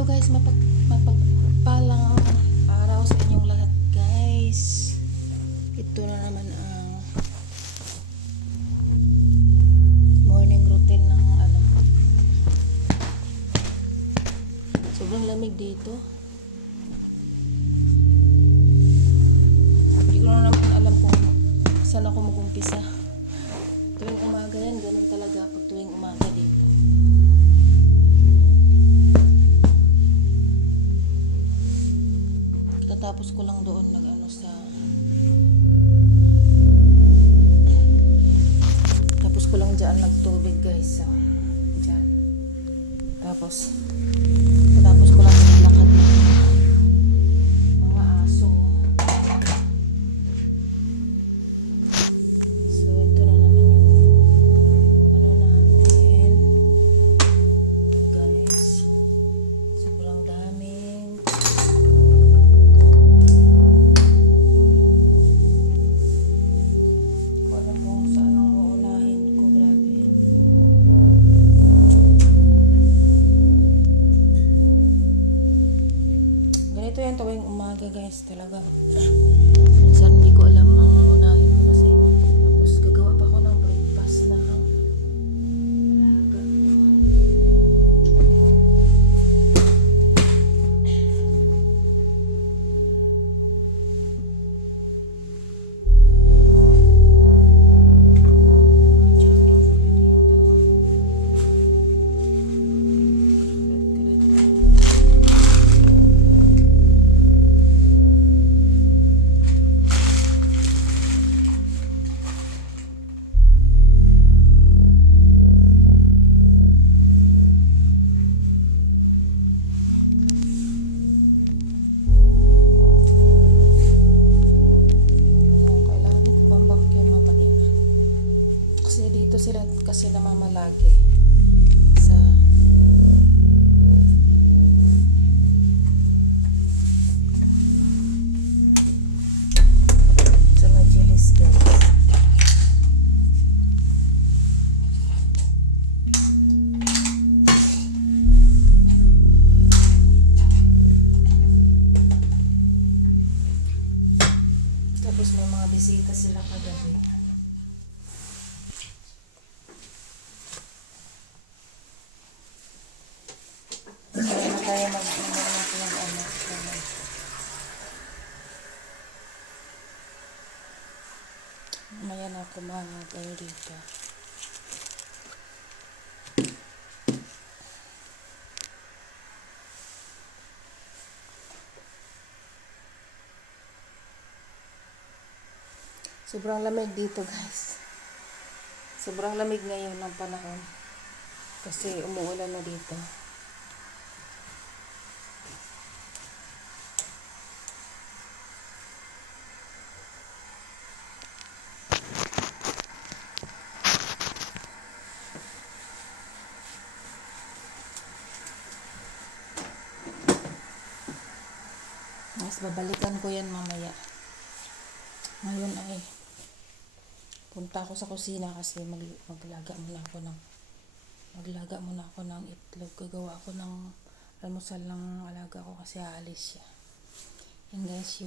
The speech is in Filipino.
Hello guys, mapagpalang araw sa inyong lahat guys. Ito na naman ang morning routine ng sobrang lamig dito. Hindi ko na naman alam kung saan ako mag-umpisa. Tuwing umaga yan, ganun talaga pag tuwing umaga dito. Tapos ko lang doon tapos ko lang dyan nagtubig guys, dyan. Tapos ko lang naglakad ng mga aso. So ito na naman yung natin guys, sobrang daming ganito yan tuwing umaga guys, talaga minsan hindi ko alam ang unahin ko kasi tapos gagawa pa ako ng breakfast na alaga ko. Kasi dito sila kasi namamalagi sa Majilis guys. Tapos may mga bisita sila kagabi. Kaya mag-inom natin ng maya na ako tayo dito. Sobrang lamig dito guys. Sobrang lamig ngayon ng panahon kasi umuulan na dito. Mas babalikan ko yan mamaya. Ngayon ay punta ako sa kusina kasi maglaga muna ako ng itlog. Gagawa ako ng almusal ng alaga ko kasi aalis siya. Yan guys,